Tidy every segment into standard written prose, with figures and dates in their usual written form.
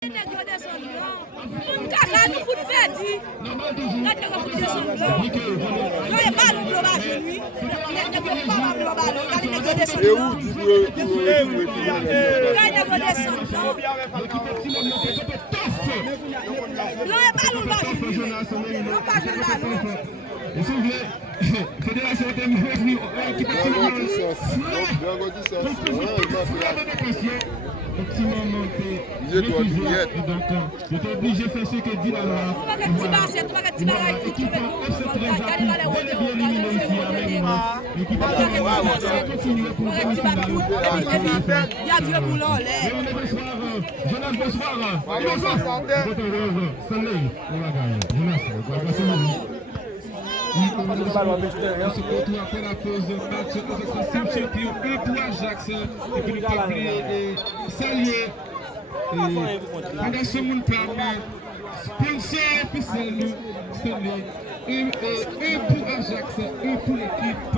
Fédération de revenu qui donc j'étais obligé de faire ce que dit la loi. L'équipe on se retrouve après la pause de match entre champion 1 pour Ajax et puis le peuple Salier Fondation Mounplan sponsor officiel Stanley 1 pour Ajax, 1 pour l'équipe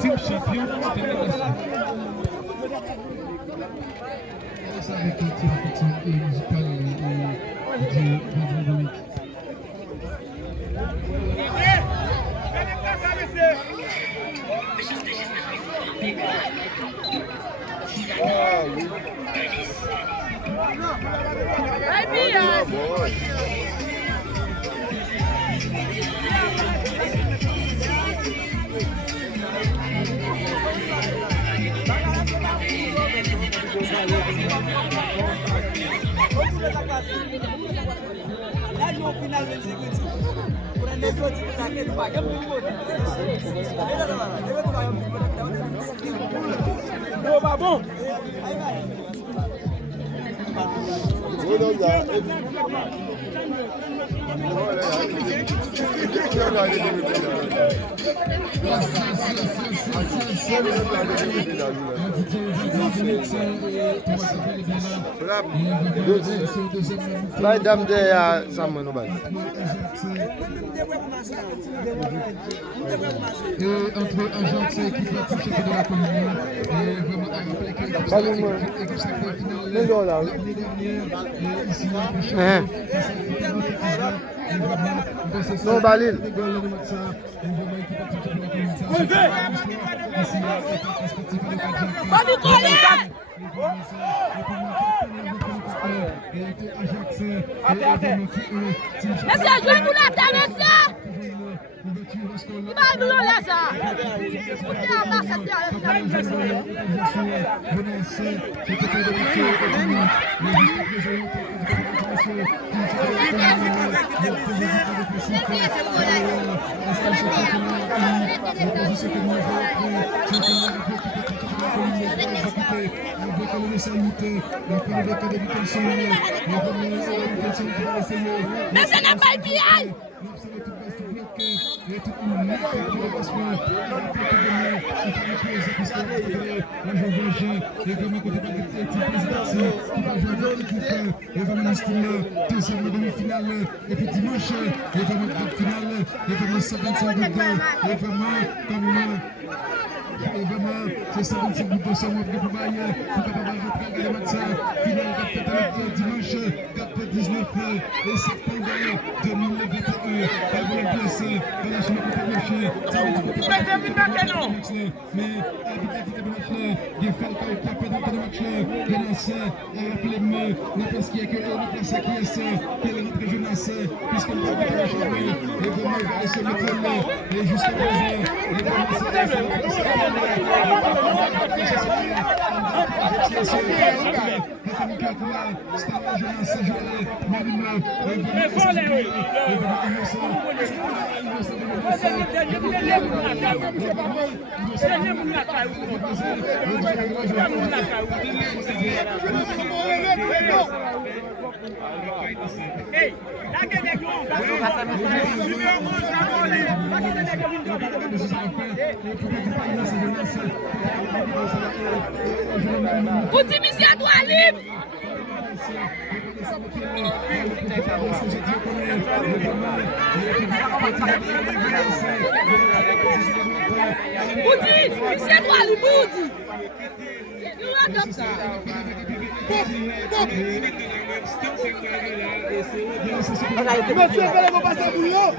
team champion Stanley. Ça avec le team musical et Vai dame de Samuel no base. Entre Ajax et l'équipe la plus chef de la commune et vraiment à rappeler que l'équipe secteur finale l'année dernière ici Non Balil. Monsieur, jouez pour la table, monsieur! Il va nous laisser ça! Mais ce n'est pas le pillage! Et vraiment, c'est 55 minutes de somme pour Baye, pour capable de reprendre le match final dimanche 19 septembre 2021. Pas de place, dans la chemin pour marcher. Mais il y a Falcao qui a perdu le match, il y a rappelez-moi, la place qui est que la place qui est rentrée jeunesse, puisqu'on peut pas la jouer, et vraiment il va se mettre là, et jusqu'à présent, et Ultimisi à toi libre. Ultimisi à toi libre. Monsieur, fallait vous passer pour l'eau.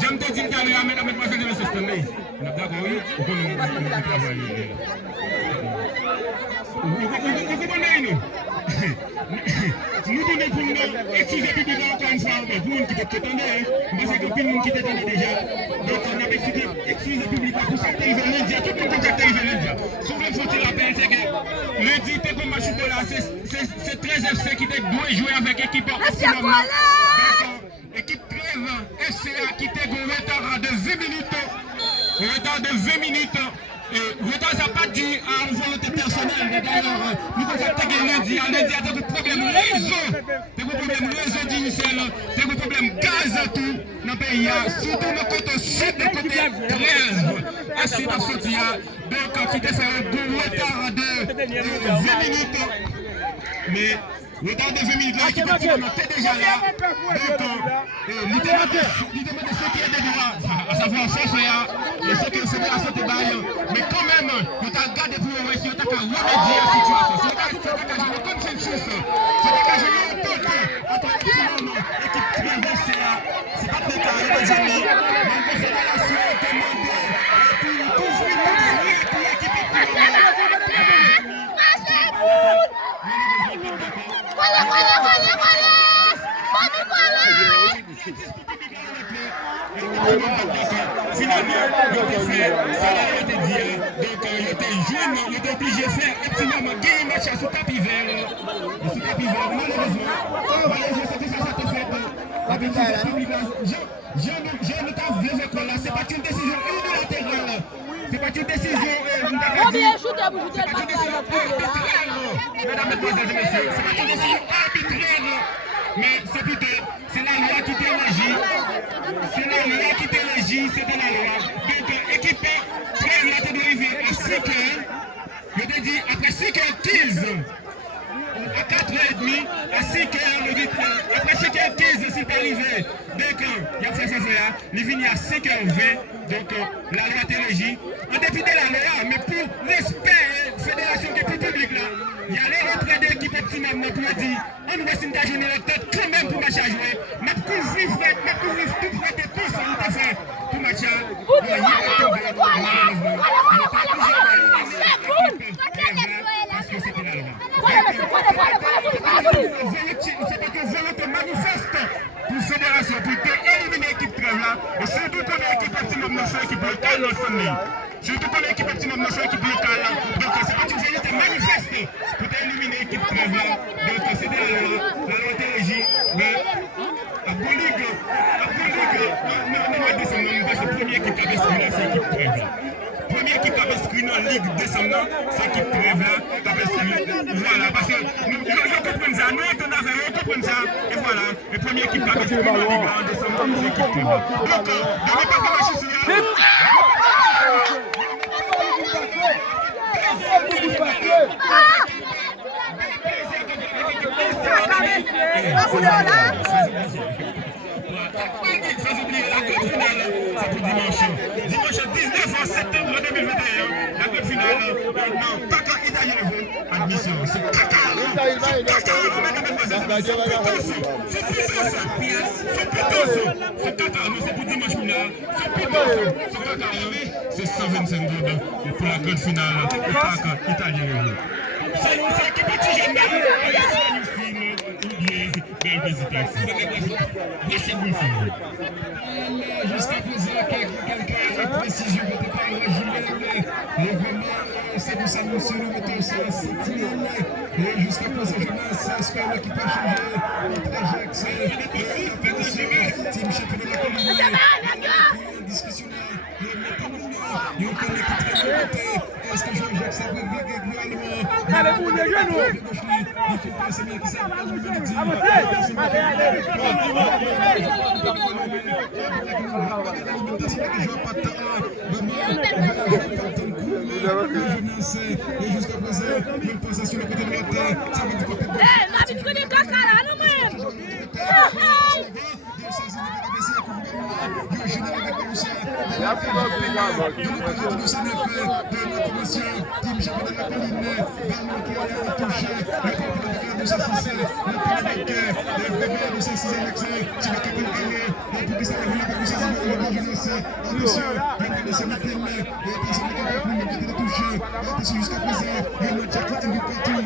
J'aime te dire qu'elle a mis mademoiselle de le sostener. D'accord, oui, on peut travailler. Vous comprenez, nous donnons pour nous, excusez publiquement encore une fois, pour nous qui t'attendez, parce que tout le monde qui t'attendait déjà. Donc on a expliqué, excusez publiquement pour ça, ils veulent dire, tout le monde qui veut dire. Souvent, faut-il rappeler, c'est que le dit que comme Machukola, c'est 13 FC qui doit jouer avec l'équipe optimum. Équipe 13 FCA qui était au retard de 20 minutes. Au retard de 20 minutes. Le retard n'a pas dû à une volonté personnelle. D'ailleurs, nous avons lundi à des problèmes réseau d'initial, des problèmes gaz tout dans le pays. Surtout dans le côté sud, le côté 13. Assez dans ce sortie. Donc, qui était fait un retard de 20 minutes. Mais le temps de 20 minutes, l'équipe était déjà là. Donc, l'idée de ce qui est des droits, à savoir Sofia, et ce qui est Fédération de Baye. Mais quand même, nous avons gardé pour nous essayer de remédier à la situation. C'est qu'à jouer le consensus. C'est qu'à jouer le tout entre l'équipe TVCA. C'est pas le cas, il y a des amis. Mais la fédération est demandée. Et puis, tout suite, pour l'équipe finalement, ça été dit. Donc, il était jeune, il était obligé de faire absolument gagner un match sous tapis vert. Sous tapis vert, malheureusement, c'était ça, ça fait. J'ai notamment vu l'école là, c'est pas une décision unilatérale. C'est pas une décision. Mesdames, mesdemoiselles et messieurs, c'est pas une décision arbitraire. Mais c'est plutôt, c'est la loi qui t'élegit. C'est la loi qui t'élegit, c'est de la loi. Donc, équipe très là, tu dois arriver à 5 heures. Je te dis, après 5h15, à 4h30, à 5h, après 5h15, c'est arrivé. Donc, il y a fait ça, il vient à 5h20. Donc, la loi t'élegit. En dépit de la loi, mais pour respect, fédération qui est plus publique là, il y a les retraits de l'équipe optimum pour dire, on va s'y générer tête quand même pour match à jouer. Mais couvrir tout près de tous, on t'a fait pour match à parce que c'était la loi. C'est parce que volonté manifeste pour fédération, pour éliminer l'équipe trêve là, et surtout qu'on est équipe optimum dans cette équipe locale dans le samedi. Surtout qu'on est équipe optimum dans cette équipe locale là. Donc c'est pas une volonté manifeste pour éliminer l'équipe trêve là. Donc c'était la loi TLJ, mais à Boligue, non, décembre, c'est la première équipe qui a basculé, c'est l'équipe trêve là. Première équipe qui a basculé en Ligue descendant, c'est l'équipe trêve là, qui a basculé. Voilà, parce que nous comprenons ça, nous comprenons ça, et voilà, la première équipe qui a basculé en Ligue en descendant, c'est l'équipe trêve là. Donc, donnez pas de match ici. Sans oublier la coupe finale, c'est pour dimanche 19 septembre 2021. La coupe finale, non, Kaka Itaïevo, admission. C'est Kaka, mesdames et messieurs, c'est Kaka, c'est pour dimanche final, c'est Kaka, c'est 125 gouttes pour la coupe finale, Kaka Itaïevo. C'est qui petit jeune, belle président. Merci beaucoup. Jusqu'à présent, quelques précisions votées par le JLL. Et vraiment, c'est pour ça que nous sommes mettons sur la sentinelle. Et jusqu'à présent, jeunesse, est-ce que l'équipe a changé entre Ajax et Team Champion de la Colline? Discussion là, il y a un collègue qui est très monté. Est-ce que Jean-Jacques Sabre vient régulièrement? Allez, pour les genoux. Il fait passer bien qui s'appelle le Mélodie. Et jusqu'à présent, une possession de côté droit. Ça va du côté droit. Jusqu'à présent, il y a le Jack qui est partout.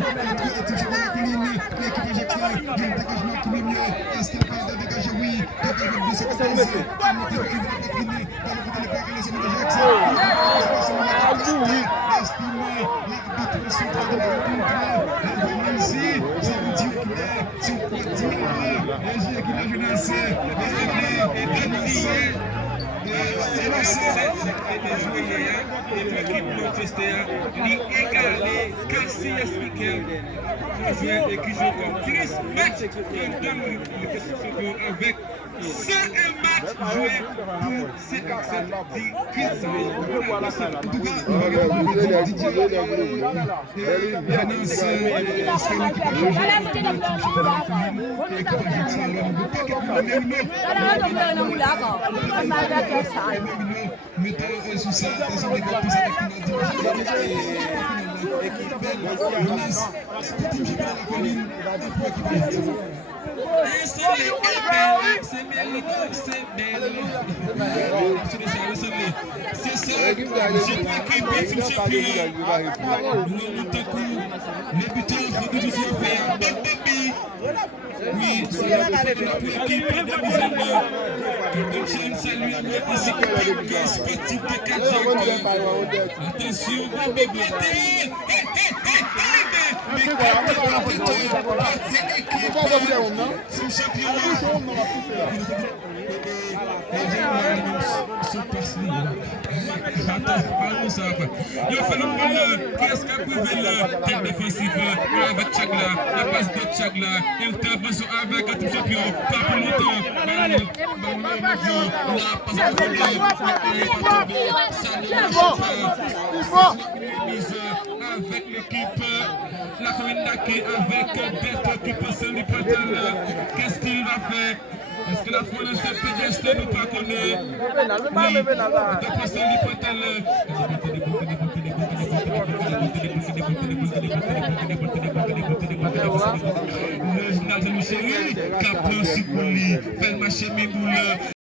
L'équipe Ajax, il y a un dégagement qui met mieux. Est-ce qu'il parle de dégager? Oui, dégagement de ce côté. Avec 101 matchs joués pour CR7 c'est ça, je crois que le champion, les buteurs vont toujours faire oui, c'est la première équipe de Moussamba. Bonne chance à lui, ainsi que le sportif de Kadjak. Attention, Bobé Blaté. Mais c'est champion. Il a fait le ball, qu'est-ce qu'a prouvé le tête défensive avec Chagla, la passe de Chagla, intervention avec tout champion, pas pour longtemps, avec l'équipe, la Corindaké avec Bête qui passe le Potel, qu'est-ce qu'il va faire? Est-ce que la France est pédestre ou pas connaît? Oui, de passer le Potel. Le journal de Michel, Capron Sibouli, fait le marché Méboule.